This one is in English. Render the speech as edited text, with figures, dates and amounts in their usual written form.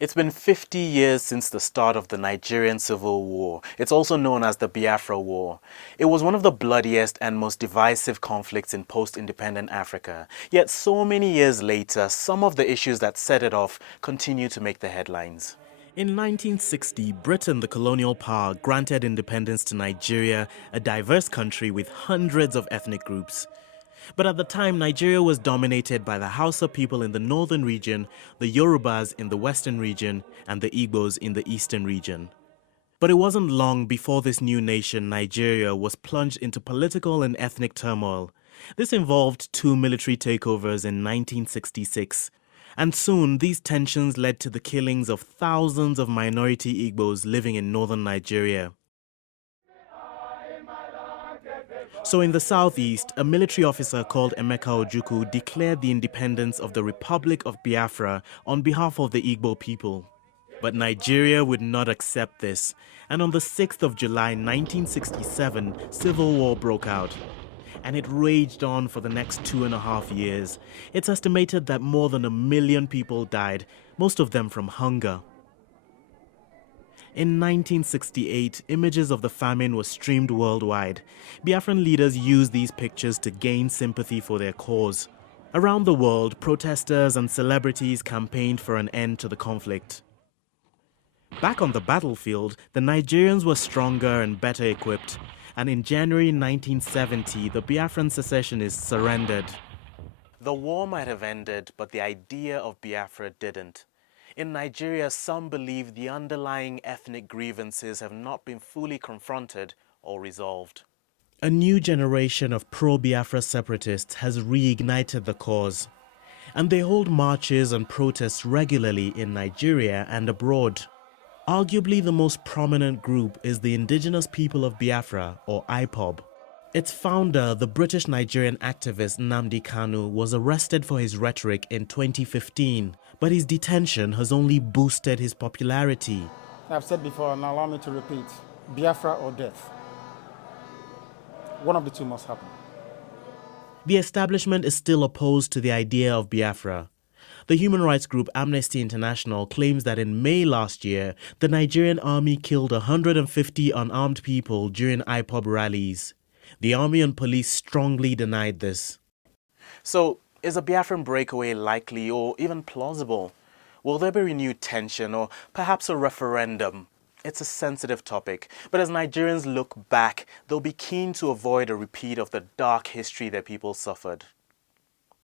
It's been 50 years since the start of the Nigerian Civil War. It's also known as the Biafra War. It was one of the bloodiest and most divisive conflicts in post-independent Africa. Yet so many years later, some of the issues that set it off continue to make the headlines. In 1960, Britain, the colonial power, granted independence to Nigeria, a diverse country with hundreds of ethnic groups. But at the time, Nigeria was dominated by the Hausa people in the northern region, the Yorubas in the western region, and the Igbos in the eastern region. But it wasn't long before this new nation, Nigeria, was plunged into political and ethnic turmoil. This involved two military takeovers in 1966. And soon, these tensions led to the killings of thousands of minority Igbos living in northern Nigeria. So in the southeast, a military officer called Emeka Ojukwu declared the independence of the Republic of Biafra on behalf of the Igbo people. But Nigeria would not accept this, and on the 6th of July 1967, civil war broke out. And it raged on for the next 2.5 years. It's estimated that more than 1 million people died, most of them from hunger. In 1968, images of the famine were streamed worldwide. Biafran leaders used these pictures to gain sympathy for their cause. Around the world, protesters and celebrities campaigned for an end to the conflict. Back on the battlefield, the Nigerians were stronger and better equipped. And in January 1970, the Biafran secessionists surrendered. The war might have ended, but the idea of Biafra didn't. In Nigeria, some believe the underlying ethnic grievances have not been fully confronted or resolved. A new generation of pro-Biafra separatists has reignited the cause, and they hold marches and protests regularly in Nigeria and abroad. Arguably the most prominent group is the Indigenous People of Biafra, or IPOB. Its founder, the British Nigerian activist Nnamdi Kanu, was arrested for his rhetoric in 2015, but his detention has only boosted his popularity. I've said before, and allow me to repeat, Biafra or death. One of the two must happen. The establishment is still opposed to the idea of Biafra. The human rights group Amnesty International claims that in May last year, the Nigerian army killed 150 unarmed people during IPOB rallies. The army and police strongly denied this. So, is a Biafran breakaway likely or even plausible? Will there be renewed tension or perhaps a referendum? It's a sensitive topic, but as Nigerians look back, they'll be keen to avoid a repeat of the dark history their people suffered.